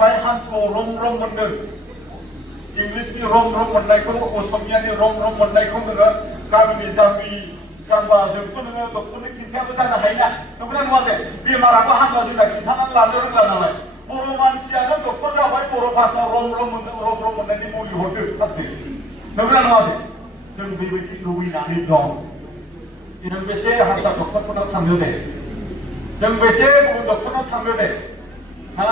बाय हांथो रम रम मोनदों इंग्लिशनि रम रम मोननायखौ असमियानि रम रम मोननायखौ नोङो गामिनि जाम्बि जाम्बाजोंथ' नोङो डक्टरनि खिन्थायाबो जानो हायोना नंगौना नङा दे बेमाराबो हामला जोंना खिन्थानानै लानो रोंला नालाय बर' मानसियानो डक्टर जाबाय बर' भाषा रम रम मोननायनि मुलि हरदों सारदों नंगौना नङा दे जों बेबायदि लुबैनानै दं जों बेसे हारसा डक्टरफोरनाव थांनो दे जों बेसे गुबुन डक्टरनाव थांनो दे हा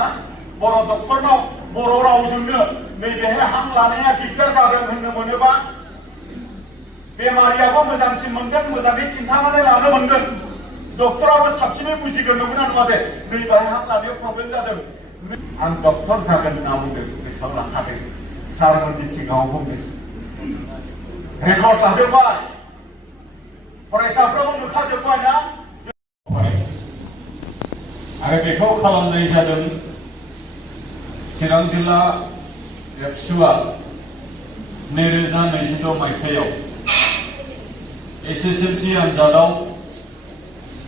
बर' डक्टरनाव बर' रावजोंनो नैबेहाय हां लानाया दिगदार जादों होननो मोनोबा बेमारियाबो मोजांसिन मोनगोन मोजाङै खिन्थानानै लानो मोनगोन डक्टराबो साबसिनै बुजिगोन नंगौना नङा दे नैबेहाय हां लानायाव प्रब्लेम जादों आं डक्टर जागोन होनना बुंदों गोसोआव लाखादों सारमोननि सिगाङाव बुंदों रेकर्ड लाजोबबाय फरायसाफ्राबो नुखाजोबबाय ना आरो बेखौ खालामनाय जादों चिरां जिल्ला एबसुआ 2026 मायथाइयाव SSLC आनजादाव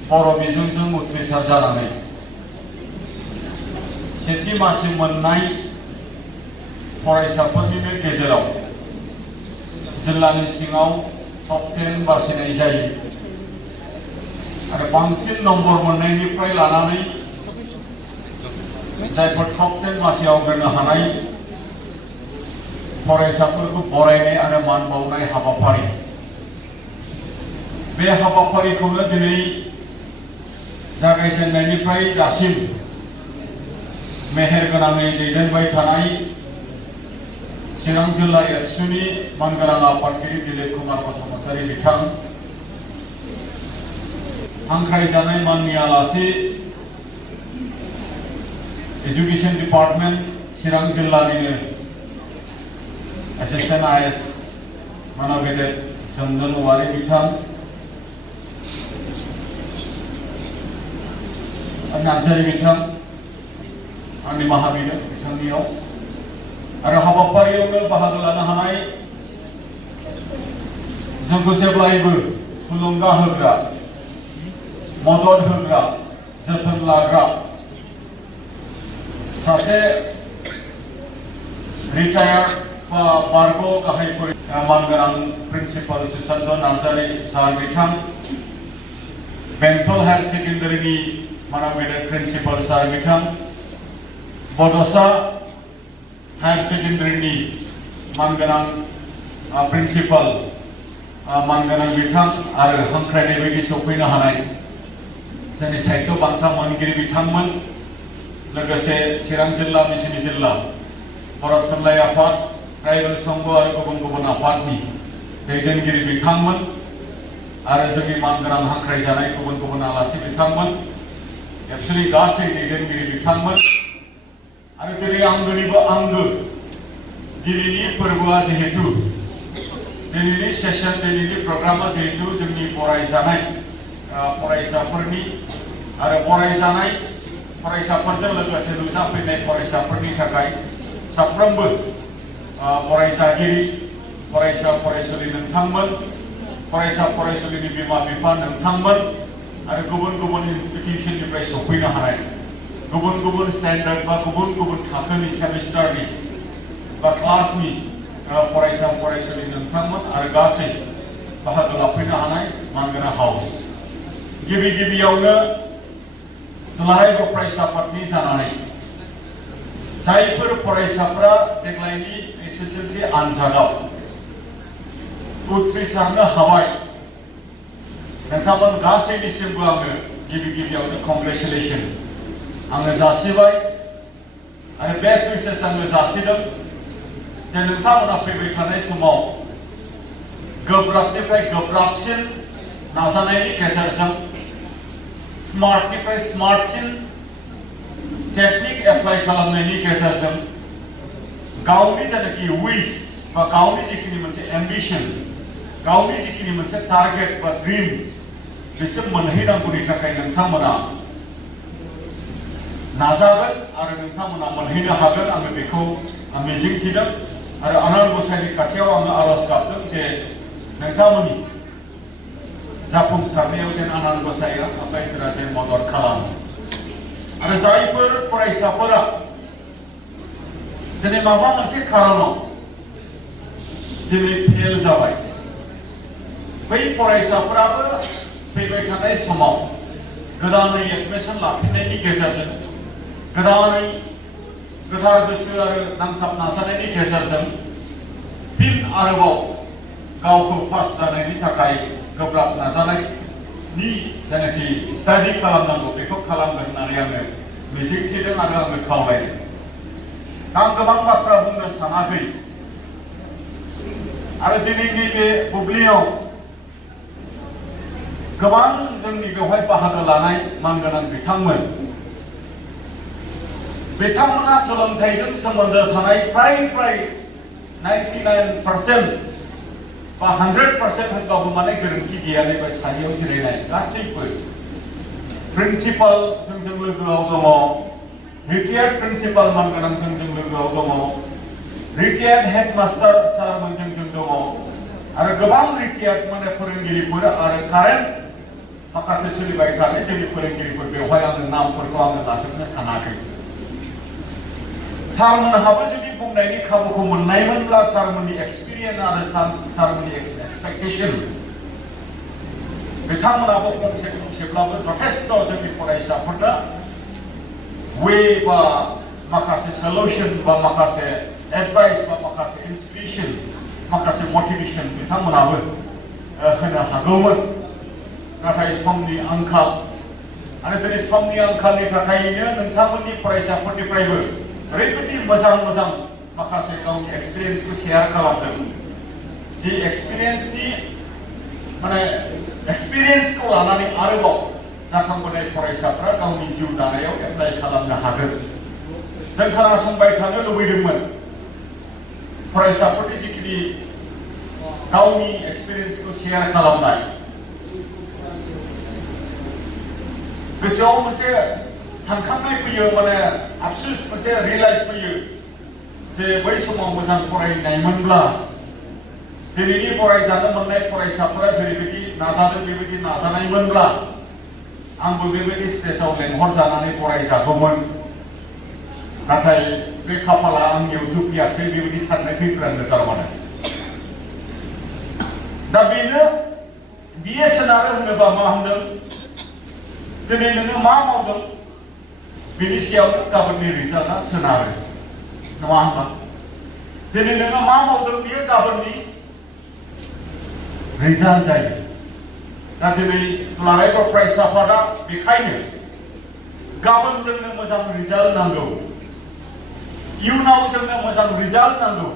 बर' बिजोंजों उथ्रिसार जानानै सेथि मासि मोननाय फरायसाफोरनिनो गेजेराव जिल्लानि सिङाव टप 10 बासिनाय जायो आरो बांसिन नम्बर मोननायनिफ्राय लानानै जायफोर टप 10 मासि आवग्रिनो हानाय फरायसाफोरखौ बरायनाय आरो मान बावनाय हाबाफारि बे हाबाफारिखौनो दिनै जागायजेननायनिफ्राय दासिम मेहेरगोनाङै दैदेनबाय थानाय चिरां जिल्ला एबसुनि मानगोनां आफादगिरि दिलीप कुमार बसुमतारी बिथां हांख्रायजानाय माननि आलासि एजुकेशन डिपार्टमेंट चिरां जिल्लानिनो एसिस्टेंट IAS मानगेदेर सोमदोन औवारी बिथां नार्जारी बिथां आंनि महाबिनो बिथांनियाव आरो हाबाफारियावनो बाहागो लानो हानाय जोंखौ जेब्लायबो थुलुंगा होग्रा मदद होग्रा जोथोन लाग्रा सासे रिटायार्ड बारग' गाहाय मानगोनां प्रिन्सिपाल सुशांत नार्जारी सार बिथां बेंटल हायर सेकेन्डारिनि मानगेदेर प्रिन्सिपाल सार बिथां बड'सा हायर सेकेन्डारिनि मानगोनां प्रिन्सिपाल मानगोनां बिथां आरो हांख्रायनाय बायदि सौफैनो हानाय जोंनि साहित्य बान्था मोनगिरि बिथांमोन लोगोसे चिरां जिल्ला बिजिनि जिल्ला बर' थुनलाइ आफाद ट्राइबेल संघ आरो गुबुन गुबुन आफादनि दैदेनगिरि बिथांमोन आरो जोंनि मानगोनां हांख्रायजानाय गुबुन गुबुन आलासि बिथांमोन एबसुनि गासै दैदेनगिरि बिथांमोन आरो दिनै आंगोनिबो आंगो दिनैनि फोरबोआ जिहेतु दिनैनि सेसन दिनैनि प्रग्रामा जिहेतु जोंनि बरायजानाय फरायसाफोरनि आरो बरायजानाय फरायसाफोरजों लोगोसे नुजाफैनाय फरायसाफोरनि थाखाय साफ्रोमबो फरायसागिरि फरायसा फरायसुलि नोंथांमोन फरायसा फरायसुलिनि बिमा बिफा नोंथांमोन आरो गुबुन गुबुन इनस्टिट्यूशननिफ्राय सफैनो हानाय गुबुन गुबुन स्टैंडार्ड बा गुबुन गुबुन थाखोनि सेमिस्टारनि बा क्लासनि फरायसा फरायसुलि नोंथांमोन आरो गासै बाहागो लाफैनो हानाय मानगोनां हाउस गिबि गिबियावनो दुलाराय बर' फरायसा आफादनि जानानै जायफोर फरायसाफोरा देग्लायनि SSLC आनजादाव उथ्रिसारनो हाबाय नोंथांमोन गासैनिसिमबो आङो गिबि गिबियावनो कंग्रेचुलेशन आङो जासिबाय आरो बेस्ट विशेस आङो जासिदों जे नोंथांमोना फैबाय थानाय समाव गोब्राबनिफ्राय गोब्राबसिन नाजानायनि गेजेरजों स्मार्टनिफ्राय स्मार्टसिन टेक्निक एप्लाइ खालामनायनि गेजेरजों गावनि जेनाखि विश बा गावनि जिखिनि मोनसे एम्बिशन गावनि जिखिनि मोनसे टारगेट बा ड्रिम्स बिसोर मोनहैनांगौनि थाखाय नोंथांमोना नाजागोन आरो नोंथांमोना मोनहैनो हागोन आङो बेखौ मिजिंथिदों आरो आनान गसाइनि खाथियाव आङो आरज गाबदों जे नोंथांमोननि जाफुंसारनायाव जेन आनान गसाइया आफा इसोरा जेन मदद खालामो आरो जायफोर फरायसाफोरा दिनै माबा मोनसे खारनाव दिनै फेल जाबाय बै फरायसाफोराबो फैबाय थानाय समाव गोदानै एडमिशन लाफिननायनि गेजेरजों गोदानै गोथार गोसो आरो नांथाब नाजानायनि गेजेरजों फिन आरोबाव गावखौ पास जानायनि थाखाय गोब्राब नाजानायनि जायनाखि स्टाडि खालामनांगौ बेखौ खालामगोन होननानै आङो मिजिंथिदों आरो आङो खावलायदों। आं गोबां बाथ्रा बुंनो सानाखै आरो दिनैनि बे बुब्लियाव गोबां जोंनि बेवहाय बाहागो लानाय मानगोनां बिथांमोना सोलोंथाइजों सोमोन्दो थानाय फ्राय 99% बा 100% होनबाबो माने गोरोन्थि गैया नैबे सारियाव जिरायनाय गासैबो प्रिन्सिपाल जोंजों लोगोआव दङ, रिटायार्ड प्रिन्सिपाल मानगोनां जोंजों लोगोआव दङ, रिटायार्ड हेडमास्टार सारमोन जोंजों दङ आरो गोबां रिटायार्ड माने फोरोंगिरिफोर आरो कारेन्ट माखासे सोलिबाय थानाय जोंनि फोरोंगिरिफोर बेवहाय आङो नामफोरखौ आङो लाजोबनो सानाखै। सारमोनहाबो जुदि बुंनायनि खाबुखौ मोननायमोनब्ला सारमोननि एक्सपिरियेन्स आरो सारमोननि एक्सपेक्टेशन बिथांमोनाबो फंसेब्लाबो जथेस्थ जोंनि फरायसाफोरनो वे बा माखासे सल्युशन बा माखासे एडभाइस बा माखासे इन्सपिरेशन माखासे मटिभेशन बिथांमोनाबो होनो हागौमोन। नाथाय समनि आंखाल आरो दिनै समनि आंखालनि थाखायनो नोंथांमोननि फरायसाफोरनिफ्रायबो ओरैबायदि मोजां माखासे गावनि एक्सपिरियेन्सखौ शेयार खालामदों जि एक्सपिरियेन्सखौ लानानै आरोबाव जाखांबोनाय फरायसाफ्रा गावनि जिउ दानायाव एप्लाइ खालामनो हागोन। जों खोनासंबाय थानो लुबैदोंमोन फरायसाफोरनि जिखिनि गावनि एक्सपिरियेन्सखौ शेयार खालामनाय गोसोआव मोनसे सानखांनाय फैयो माने आफसुस मोनसे रियलाइज फैयो जे बै समाव मोजां फरायनायमोनब्ला दिनैनि फरायजानो मोननाय फरायसाफोरा जेरैबायदि नाजादों बेबायदि नाजानायमोनब्ला आंबो बेबायदि स्टेजाव लेंहरजानानै फरायजागौमोन। नाथाय बे खाफाला आंनियाव जुफियाखसै बेबायदि साननाय फैफ्रांदों थारमाने। दा बियो सोनारो होनोबा मा होनदों दिनै नोङो मा मावदों बेनि सायावनो गाबोननि रिजाल्टआ सोनारो नङा होनबा? दिनै नोङो मा मावदों बियो गाबोननि रिजाल्ट जायो। दा दिनै दुलाराय बर' फरायसा आफादा बेखायनो गाबोन जोंनो मोजां रिजाल्ट नांगौ, इयुनाव जोंनो मोजां रिजाल्ट नांगौ,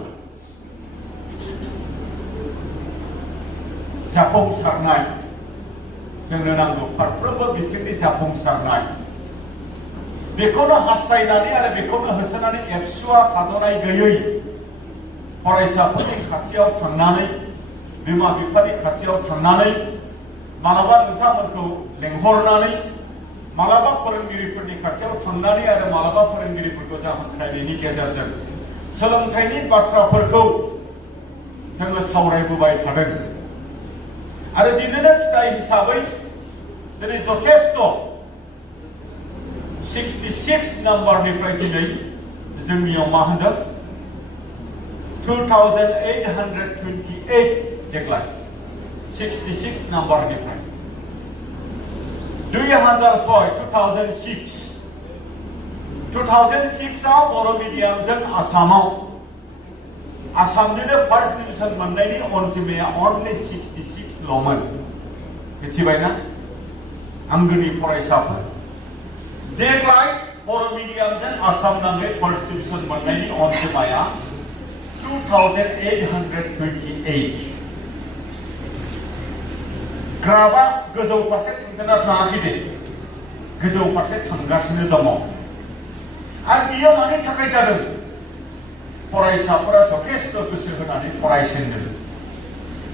जाफुंसारनाय जोंनो नांगौ, फारफ्रोमबो बिथिंनि जाफुंसारनाय। बेखौनो हास्थायनानै आरो बेखौनो होसोनानै एबसुआ थाद'नाय गैयै फरायसाफोरनि खाथियाव थांनानै बिमा बिफानि खाथियाव थांनानै मालाबा नोंथांमोनखौ लेंहरनानै मालाबा फोरोंगिरिफोरनि खाथियाव थांनानै आरो मालाबा फोरोंगिरिफोरखौ जाहोखायनायनि गेजेरजों सोलोंथाइनि बाथ्राफोरखौ जोङो सावरायबोबाय थादों आरो बिदिनो फिथाइ हिसाबै दिनै जथेस्थ 66 नाम्बारनिफ्राय दिनै जोंनियाव मा होनदों 2828 देग्लाय 66 नाम्बारनिफ्राय 2006 आव बर' मिडियामजों आसामनिनो फार्स्ट डिभिजन मोननायनि अनजिमाया अनलि 66 ल'मोन। मिथिबायना आंगोनि फरायसाफोर? देग्लाय बर' मिडियामजों आसाम नाङै फार्स्ट डिभिजन मोननायनि अनजिमाया 2828। ग्राफआ गोजौ फारसे थांदोंना थाङाखै दे? गोजौ फारसे थांगासिनो दङ। आरो बियो मानि थाखाय जादों? फरायसाफोरा जथेस्थ गोसो होनानै फरायसिनदों,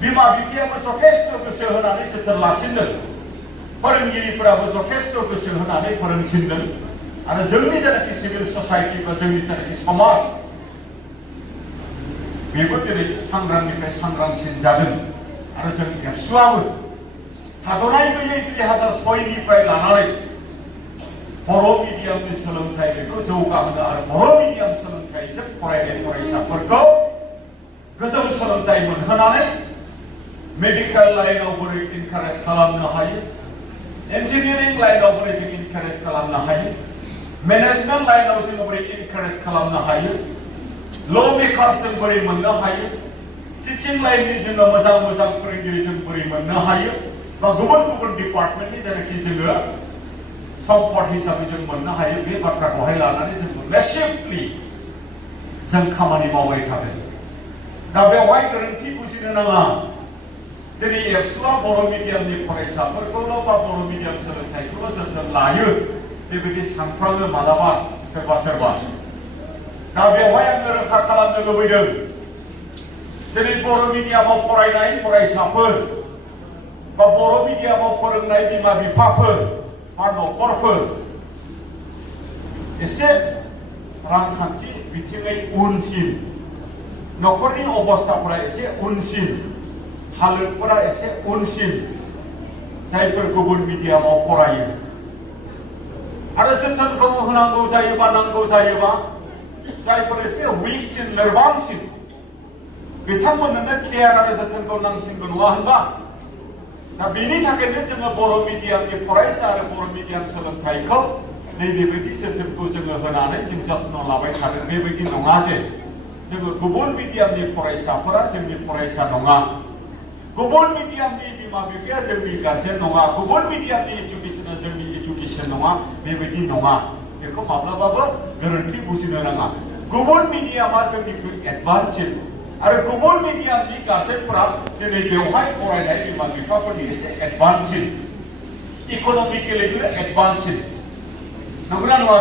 बिमा बिफायाबो जथेस्थ गोसो होनानै जोथोन लासिनदों, फोरोंगिरिफोराबो जथेस्थ गोसो होनानै फोरोंसिनदों आरो जोंनि जेनाखि सिभिल ससाइटि बा जोंनि जेनाखि समाज बेबो दिनै सांग्रांनिफ्राय सांग्रांसिन जादों आरो जों एबसुआबो थाद'नाय गैयै 2006 निफ्राय लानानै बर' मिडियामनि सोलोंथाइ बेखौ जौगाहोनो आरो बर' मिडियाम सोलोंथाइजों फरायनायाव फरायसाफोरखौ गोजौ सोलोंथाइ मोनहोनानै मेडिकेल लाइनाव बोरै इनकारेज खालामनो हायो, इन्जिनियारिं लाइनाव बोरै जों इनकारेज खालामनो हायो, मेनेजमेन्ट लाइनाव जों बोरै इनकारेज खालामनो हायो, ल मेकार्स जों बोरै मोननो हायो, टिचिं लाइननि जोङो मोजां मोजां फोरोंगिरि जों बोरै मोननो हायो, बा गुबुन गुबुन डिपार्टमेन्टनि जेनाखि जोङो सम्पद हिसाबै जों मोननो हायो, बे बाथ्राखौहाय लानानै जों मेसिभलि जों खामानि मावबाय थादों। दा बेवहाय गोरोन्थि बुजिनो नाङा। दिनै एबसुआ बर' मिडियामनि फरायसाफोरखौल' बा बर' मिडियाम सोलोंथाइखौल' जोथोन लायो बेबायदि सानफ्राङो मालाबा सोरबा सोरबा। दा बेवहाय आङो रोखा खालामनो लुबैदों, दिनै बर' मिडियामाव फरायनाय फरायसाफोर बा बर' मिडियामाव फोरोंनाय बिमा बिफाफोर बा न'खरफोर एसे रांखान्थि बिथिङै उनसिन, न'खरनि अबस्थाफोरा एसे उनसिन, हालोदफोरा एसे उनसिन जायफोर गुबुन मिडियामाव फरायो आरो जोथोनखौ होनांगौ जायोबा नांगौ जायोबा जायफोर एसे उइकसिन लोरबांसिन बिथांमोननो केयार आरो जोथोनखौ नांसिनगौ नङा होनबा? दा बेनि थाखायनो जोङो बर' मिडियामनि फरायसा आरो बर' मिडियाम सोलोंथाइखौ नैबेबायदि जोथोनखौ जोङो होनानै जों जत्न लाबाय थादों। बेबायदि नङा जे जोङो गुबुन मिडियामनि फरायसाफोरा जोंनि फरायसा नङा, गुबुन मिडियामनि बिमा बिफाया जोंनि गार्जेन नङा, गुबुन मिडियामनि इडुकेसना जोंनि इडुकेसन नङा, बेबायदि नङा। बेखौ माब्लाबाबो गोरोन्थि बुजिनो नाङा। गुबुन मिडियामा जोंनिख्रुइ एडभान्ससिन आरो गुबुन मिडियामनि गार्जेनफोरा दिनै बेवहाय फरायनाय बिमा बिफाफोरनि एसे एडभान्ससिन, इक'नमिकेलिबो एडभान्ससिन, नंगौना नङा?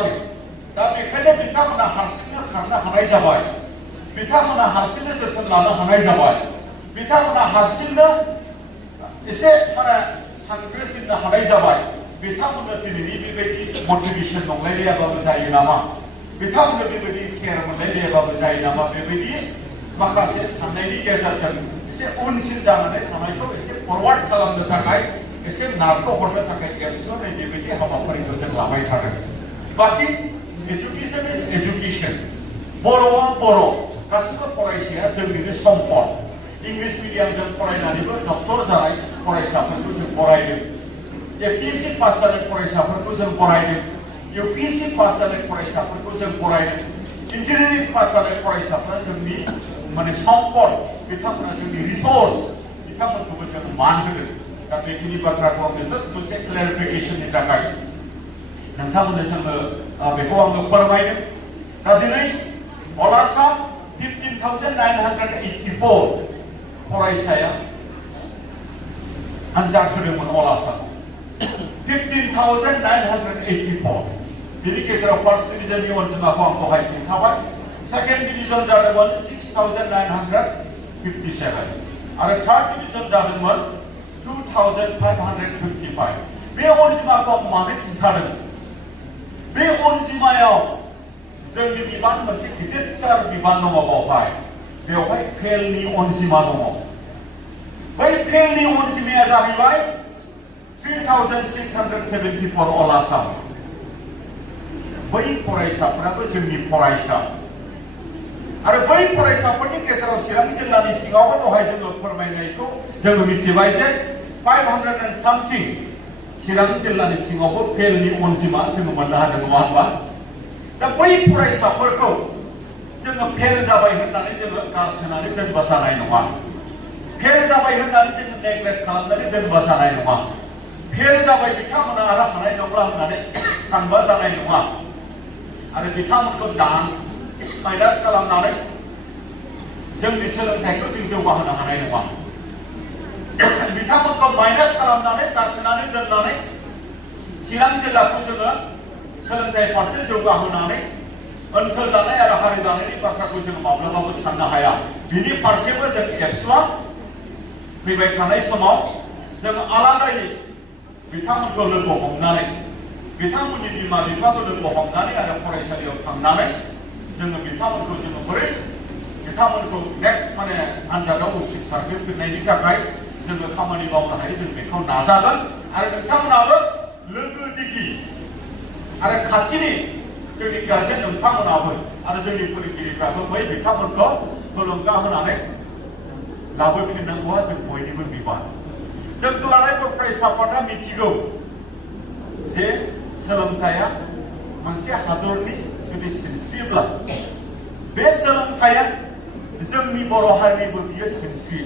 दा बेखायनो बिथांमोना हारसिंनो खारनो हानाय जाबाय, बिथांमोना हारसिंनो जोथोन लानो हानाय जाबाय, बिथांमोना हारसिंनो एसे सानग्रोसिननो हानाय जाबाय। बिथांमोननो दिनैनि बेबायदि मटिभेसन नंलायलायाबाबो जायो नामा, बिथांमोननो बेबायदि केयार मोनलायलायाबाबो जायो नामा, बेबायदि माखासे साननायनि गेजेरजों एसे उनसिन जानानै थानायखौ एसे फरवार्ड खालामनो थाखाय, एसे नारखौ हरनो थाखाय एबसुआ बेबायदि हाबाफारिखौ जों लाबाय थादों। बाखि एजुकेसन इज एजुकेसन, बर'आ बर', गासिबो फरायसाया जोंनिनो सम्पद। इंलिश मिडियामजों फरायनानैबो डक्टर जानाय फरायसाफोरखौ जों फरायदों, एपीएससी पास जानाय फरायसाफोरखौ जों फरायदों, यूपीएससी पास जानाय फरायसाफोरखौ जों फरायदों, इंजीनियरिं पास जानाय फरायसाफोरा जोंनि माने सम्पद, बिथांमोना जोंनि रिसोर्स, बिथांमोनखौबो जों मान होदों। दा बेखिनि बाथ्राखौ आङो जास्ट मोनसे क्लेरिफिकेशननि थाखाय नोंथांमोननो जोङो बेखौ आङो फोरमायदों। दा दिनै अल आसाम 15,984 फरायसाया आनजाद होदोंमोन अल आसामाव 15,984। बिनि गेजेराव फार्स्ट डिभिजननि अनजिमाखौ आं दहाय खिन्थाबाय, सेकेन्ड डिभिजन जादोंमोन 6,957 आरो थार्ड डिभिजन जादोंमोन 2,525। बे अनजिमाखौ आं मानो खिन्थादों? बे अनजिमायाव जोंनि बिबान मोनसे गिदिरथार बिबान दङ, बेवहाय फेलनि अनजिमा दङ। बै फेलनि अनजिमाया जाहैबाय 3,674 अल आसाम। बै फरायसाफोराबो जोंनि फरायसा आरो बै फरायसाफोरनि गेजेराव चिरां जिल्लानि सिङावबो दहाय जोङो फोरमायनायखौ जोङो मिथिबाय जे 500 and something चिरां जिल्लानि सिङावबो फेलनि अनजिमा जोङो मोननो हादों, नङा होनबा? दा बै फरायसाफोरखौ जोङो फेल जाबाय होननानै जोङो गारसोनानै दोनबा जानाय नङा, फेल जाबाय होननानै जोङो नेग्लेक्ट खालामनानै दोनबा जानाय नङा, फेल जाबाय बिथांमोना आरो हानाय नंला होननानै सानबा जानाय नङा आरो बिथांमोनखौ माइनास खालामनानै जोंनि सोलोंथाइखौ जों जौगाहोनो हानाय नङा। बिथांमोनखौ माइनास खालामनानै गारसोनानै दोननानै चिरां जिल्लाखौ जोङो सोलोंथाइ फारसे जौगाहोनानै ओनसोल दानाय आरो हारि दानायनि बाथ्राखौ जों माब्लाबाबो साननो हाया। बिनि फारसेबो जों एबसुआ फैबाय थानाय समाव जों आलादायै बिथांमोनखौ लोगो हमनानै, बिथांमोननि बिमा बिफाखौ लोगो हमनानै आरो फरायसालियाव थांनानै जोङो बिथांमोनखौ जोङो बोरै बिथांमोनखौ नेक्स्ट आनजादाव उथ्रिसारहोफिननायनि थाखाय जोङो खामानि मावनो हायो, जों बेखौ नाजागोन आरो नोंथांमोनाबो लोगो दिगि आरो खाथिनि जोंनि गार्जेन नोंथांमोनाबो आरो जोंनि फोरोंगिरिफ्राबो बै बिथांमोनखौ थुलुंगा होनानै लाबोफिननांगौआ जों बयनिबो बिबान। जों दुलाराय बर' फरायसा आफादा मिथिगौ जे सोलोंथाइया मोनसे हादरनि जुदि सिनस्रिब्ला बे सोलोंथाइया जोंनि बर' हारिनिबो बियो सिनस्रि।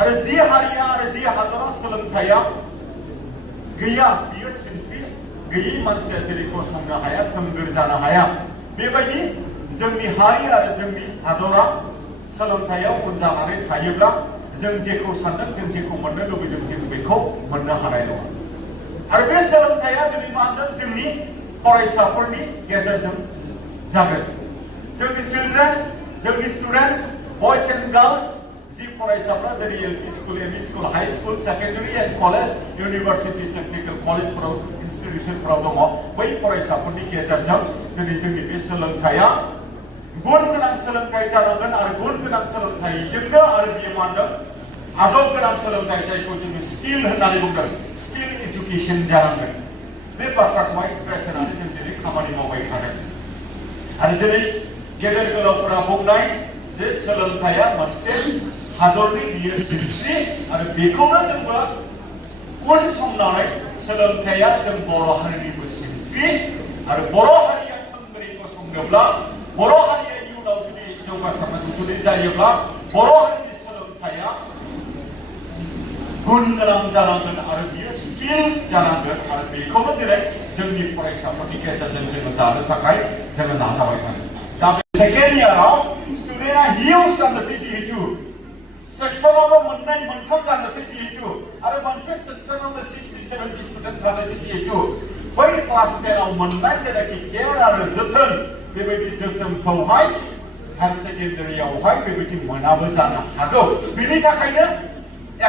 आरो जि हारिया आरो जि हादरा सोलोंथाइया गैया बियो सिनस्रि गैयै मानसिया जेरै गसंनो हाया थोंगोर जानो हाया बेबायदि जोंनि हारि आरो जोंनि हादरा सोलोंथाइयाव उन जानानै थायोब्ला जों जेखौ सानदों जों जेखौ मोननो लुबैदों जों बेखौ मोननो हानाय नङा। आरो बे सोलोंथाइया दिनै मा होनदों जोंनि फरायसाफोरनि गेजेरजों जागोन। जोंनि चिल्ड्रेन्स जोंनि स्टुडेन्टस बयस एन्ड गार्लस जि फरायसाफ्रा दिनै LP school ME school high school secondary and college university technical कलेजफोराव इन्स्टिटिउसनफोराव दङ बै फरायसाफोरनि गेजेरजों दिनै जोंनि बे सोलोंथाइया गुन गोनां सोलोंथाइ जानांगोन आरो गुन गोनां सोलोंथाइजोंनो आरो बियो मा होनदों आदब गोनां सोलोंथाइ जायखौ जोङो स्किल होननानै बुंदों स्किल एजुकेसन जानांगोन। बे बाथ्राखौहाय स्ट्रेस होनानै जों दिनै खामानि मावबाय थादों। आरो दिनै गेदेर गोलावफोरा बुंनाय जे सोलोंथाइया मोनसे हादरनि बियो सिनस्रि आरो बेखौनो जोंबो उन संनानै सोलोंथाइया जों बर' हारिनिबो सिनस्रि आरो बर' हारिया थोंगोरै गसंनोब्ला बर' हारिया इयुनाव जुदि जौगासारनांगौ जुदि जायोब्ला बर' हारिनि सोलोंथाइया गुन गोनां जानांगोन आरो बियो स्किल जानांगोन आरो बेखौनो दिनै जोंनि फरायसाफोरनि गेजेरजों जोङो दानो थाखाय जोङो नाजाबाय थादों। दा बे सेकेन्ड इयाराव स्टुडेन्टआ हिउज जानोसै जिहेतु सेक्सनाबो मोननै मोनथाम जानोसै जिहेतु आरो मोनसे सेक्सनावनो 60-70 स्टुडेन्ट थानोसै जिहेतु बै क्लास 10 आव मोननाय जेनाखि केयार आरो जोथोन बेबायदि जोथोनखौहाय हायर सेकेन्डारियावहाय बेबायदि मोनाबो जानो हागौ। बेनि थाखायनो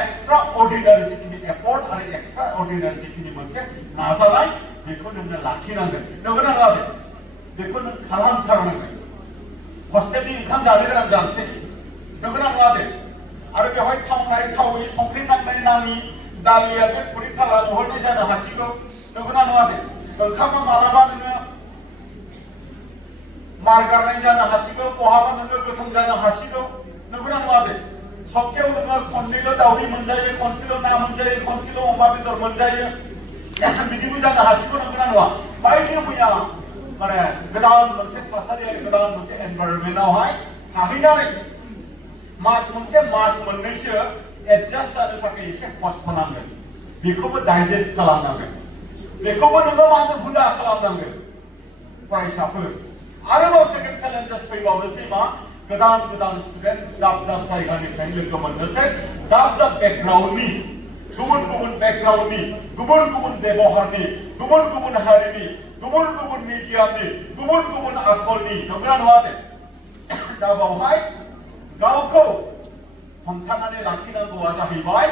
एक्सट्रा अर्डिनारि जिखिनि एफर्ट आरो एक्सट्रा अर्डिनारि जिखिनि मोनसे नाजानाय बेखौ नोङो लाखिनांगोन। नंगौना नङा दे? बेखौ नों खालामथारनांगोन। हस्टेलनि ओंखाम जानो गोनां जानोसै नंगौना नङा दे? आरो बेवहाय थावनाय थावै संख्रि नांनाय नाङि दालिया बे खुरै थाला नुहरनाय जानो हासिगौ नंगौना नङा दे? ओंखामा मालाबा नोङो मार गारनाय जानो हासिगौ बहाबा नोङो गोथां जानो हासिगौ नंगौना नङा दे? सप्तायाव नोङो खननैल' दावदै मोनजायो खनसेल' ना मोनजायो खनसेल' अमा बेदर मोनजायो बिदिबो जानो हासिगौ नंगौना नङा? बायदि मैया माने गोदान मोनसे थासारि गोदान मोनसे एनभाइरनमेन्टआवहाय थाहैनानै मास मोनसे मास मोननैसो एडजास्ट जानो थाखाय एसे खस्थ' नांगोन। बेखौबो डाइजेस्ट खालामनांगोन। बेखौबो नोङो मा होनो हुदा खालामनांगोन फरायसाफोर। आरोबाव सेकेन्ड चेलेन्जेस फैबावनोसै मा गोदान गोदान स्टुडेन्ट दाब दाब जायगानिफ्राय लोगो मोननोसै दाब दाब बेकग्राउन्डनि गुबुन गुबुन बेकग्राउन्डनि गुबुन गुबुन बेबहारनि गुबुन गुबुन हारिनि गुबुन गुबुन मिडियामनि गुबुन गुबुन आखलनि नंगौना नङा दे? दा बावहाय गावखौ हमथानानै लाखिनांगौआ जाहैबाय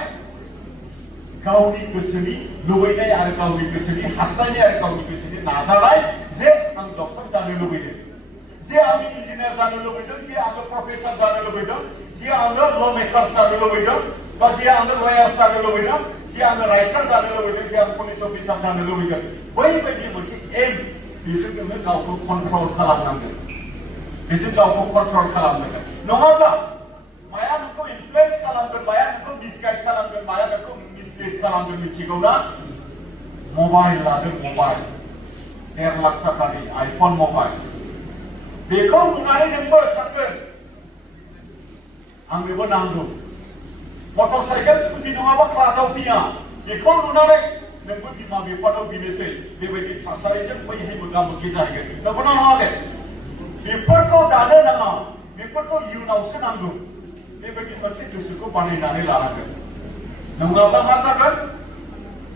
गावनि गोसोनि लुबैनाय आरो गावनि गोसोनि हास्थायनाय आरो गावनि गोसोनि नाजानाय जे आं डक्टर जानो लुबैदों जे आं इन्जिनियार जानो लुबैदों जे आङो प्रफेसर जानो लुबैदों जे आङो ल मेकार जानो लुबैदों बा जे आङो लयार जानो लुबैदों जे आङो राइटार जानो लुबैदों जे आं पुलिस अफिसार जानो लुबैदों बैबायदि मोनसे एम बेजों नोङो गावखौ कन्ट्रल खालामनांगोन। बेजों गावखौ कन्ट्रल खालामनांगोन। नङाब्ला माया नोंखौ इनफ्लुयेन्स खालामगोन माया नोंखौ मिसगाइड खालामगोन माया नोंखौ मिसलिड खालामगोन मिथिगौ ना? मबाइल लादों मबाइल 1.5 लाख थाखानि आइफन मबाइल बेखौ नुनानै नोंबो सानगोन आंनोबो नांगौ मटर साइकेल स्कुटि नङाबा क्लासाव फैया बेखौ नुनानै नोंबो बिमा बिफानाव बिनोसै बेबायदि थासारिजों बैहाय मोगा मोगि जाहैगोन नंगौना नङा दे? बेफोरखौ दानो नाङा बेफोरखौ इयुनावसो नांगौ बेबायदि मोनसे गोसोखौ बानायनानै लानांगोन। नङाब्ला मा जागोन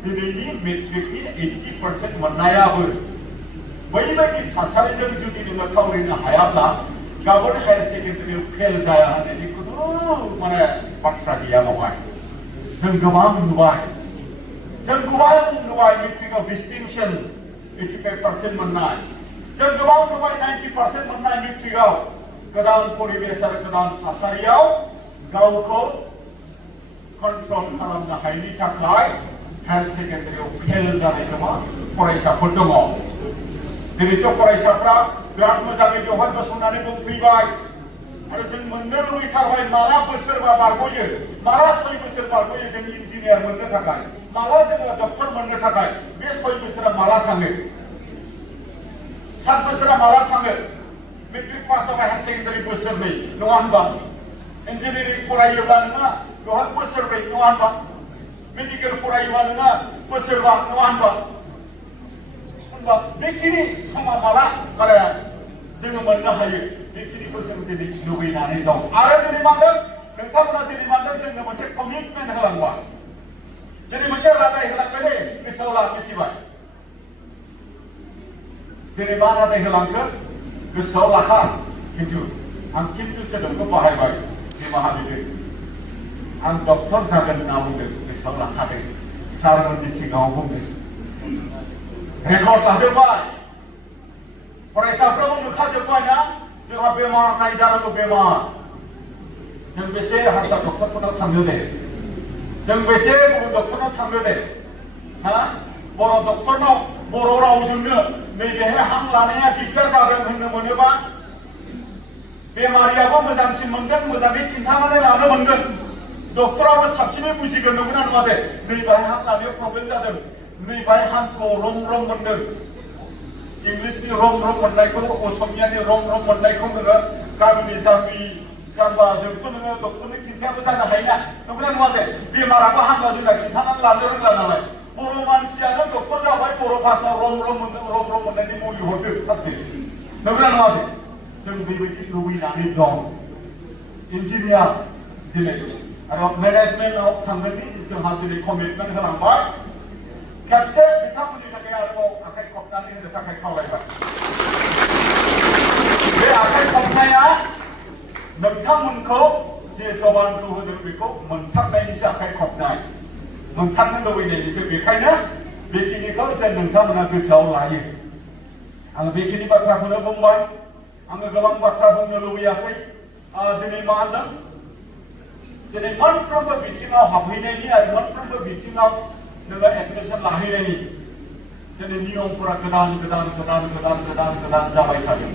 दिनैनि मेट्रिकनि 80% मोननायाबो बैबायदि थासारिजों जुदि नोङो थावरिनो हायाब्ला गाबोन हायर सेकेन्डारियाव फेल जाया होननायनि खुनु माने बाथ्रा गैया बावहाय। जों गोबां नुबाय मेट्रिकआव डिस्टिंक्शन 85% मोननाय जों गोबां नुबाय 90% मोननाय मेट्रिकआव गोदान परिबेश आरो गोदान थासारियाव गावखौ कन्ट्रल खालामनो हायैनि थाखाय हायर सेकेन्डारियाव फेल जानाय गोबां फरायसाफोर दङ। दिनैथ' फरायसाफ्रा बिराद मोजाङै बेवहाय गसंनानै बुंफैबाय आरो जों मोननो लुबैथारबाय माला बोसोरबा बारग'यो माला 6 बोसोर बारग'यो जों इन्जिनियार मोननो थाखाय माला जोङो डक्टर मोननो थाखाय बे 6 बोसोरा माला थाङो 7 बोसोरा माला थाङो मेट्रिक पास जाबाय हायार सेकेन्डारि बोसोरनै नङा होनबा इन्जिनियारिं फरायोब्ला नोङो बेवहाय बोसोरब्रै नङा होनबा मेडिकेल फरायोब्ला नोङो बोसोरबा नङा होनबा बेखिनि समा माला माने जोङो मोननो हायो बेखिनिखौ जों दिनै लुबैनानै दं आरो दिनै मा होनदों नोंथांमोना दिनै मा होनदों जोंनो मोनसे कमिटमेन्ट होलांबाय दिनै मोनसे रादाय होलांबाय दे गोसोआव ला मिथिबाय दिनै मा रादाय होलांखो गोसोआव लाखा खिन्थु आं खिन्थु सोदोबखौ बाहायबाय निमाहा बिदो आं डक्टर जागोन होनना बुंदों गोसोआव लाखादों सारमोननि सिगाङाव बुंदों रेकर्ड लाजोब्बाय फरायसाफ्राबो नुखाजोब्बाय ना जोंहा बेमार नायजानांगौ बेमार जों बेसे हारसा डक्टरफोरनाव थांनो दे जों बेसे गुबुन डक्टरनाव थांनो दे हा बर' डक्टरनाव बर' रावजोंनो नैबेहाय हां लानाया दिगदार जादों होननो मोनोबा बेमारियाबो मोजांसिन मोनगोन मोजाङै खिन्थानानै लानो मोनगोन डक्टराबो साबसिनै बुजिगोन नंगौना नङा दे नैबेहाय हां लानायाव प्रब्लेम जादों नैबेहाय हान्थुआव रम रम मोनदों इंलिसनि रम रम मोननायखौ असमियानि रम रम मोननायखौ नोङो गामिनि जाम्बि जाम्बा जोंथ' नोङो डक्टरनि खिन्थायाबो जानो हायोना नंगौना नङा दे बेमाराबो हामला जोंना खिन्थानानै लानो रोंला नालाय बर' मानसियानो डक्टर जाबाय बर' भाषायाव रम रम मोननायनि मुलि हरदों साबसिन नंगौना नङा दे जों बेबायदि लुबैनानै दं इन्जिनियार दिनै आरो मेनेजमेन्टआव थांगोननि जोंहा दिनै कमिटमेन्ट होलांबाय खेबसे बिथांमोननि थाखाय आरोबाव आखाइ खबनानै होनो थाखाय खावलायबाय बे आखाइ खबनाया नोंथांमोनखौ जे जबानखौ होदों बेखौ मोनथारनायनिसो आखाइ खबनाय मोनथारनो लुबैनायनिसो बेखायनो बेखिनिखौ जों नोंथांमोना गोसोआव लायो आं बेखिनि बाथ्राखौनो बुंबाय आङो गोबां बाथ्रा बुंनो लुबैयाखै दिनै मा होनदों दिनै मोनफ्रोमबो बिथिङाव हाबहैनायनि आरो मोनफ्रोमबो बिथिङाव नोङो एडमिसन लाहैनायनि दिनै नियमफोरा गोदान जाबाय थादों